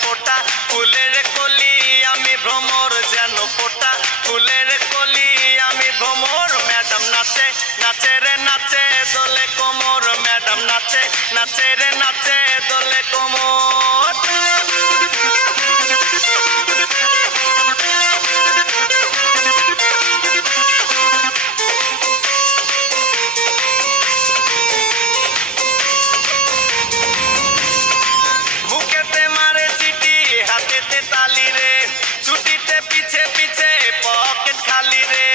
ফোটা ফুলের কলি আমি ভ্রমর যেন ফোটা ফুলের কলি আমি ভ্রমর ম্যাডাম নাচে নাচে রে নাচে দোলে কোমর ম্যাডাম নাচে নাচে রে নাচে দোলে কোমর মুখেতে মারে চিঠি হাতেতে তালি রে ছুটিতে পিছে পিছে পকেট খালি রে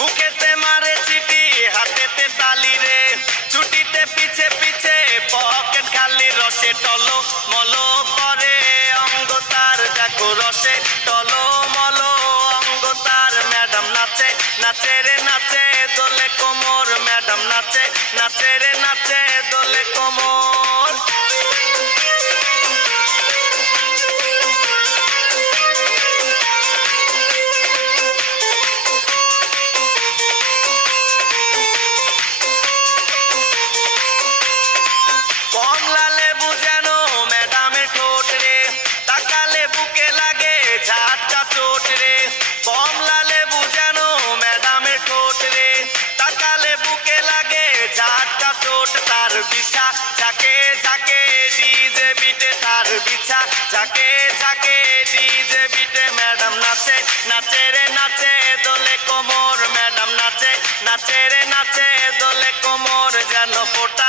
মুখেতে মারে চিঠি হাতেতে তালি রে ছুটিতে পিছে পিছে পকেট খালি রসে টলো মলো করে অঙ্গ তার দেখো রসে টলো মলো অঙ্গ তার ম্যাডাম নাচে নাচে রে নাচে দোলে কোমর ম্যাডাম নাচে নাচে রে নাচে দোলে কোমর কমলা লেবু যেন ম্যাডামের ঠোঁট রে তাকালে বুকে লাগে ঝাটকা চোট রে কমলা লেবু যেন ম্যাডামের ঠোঁট রে তাকালে বুকে লাগে ঝাটকা চোট তার বিছা ঝাঁকে ঝাঁকে ডিজে বিটে তার বিছা ঝাঁকে ঝাঁকে ডিজে বিটে ম্যাডাম নাচে নাচে রে নাচে দোলে কোমর ম্যাডাম নাচে নাচে রে নাচে দোলে কোমর যেন ফোটা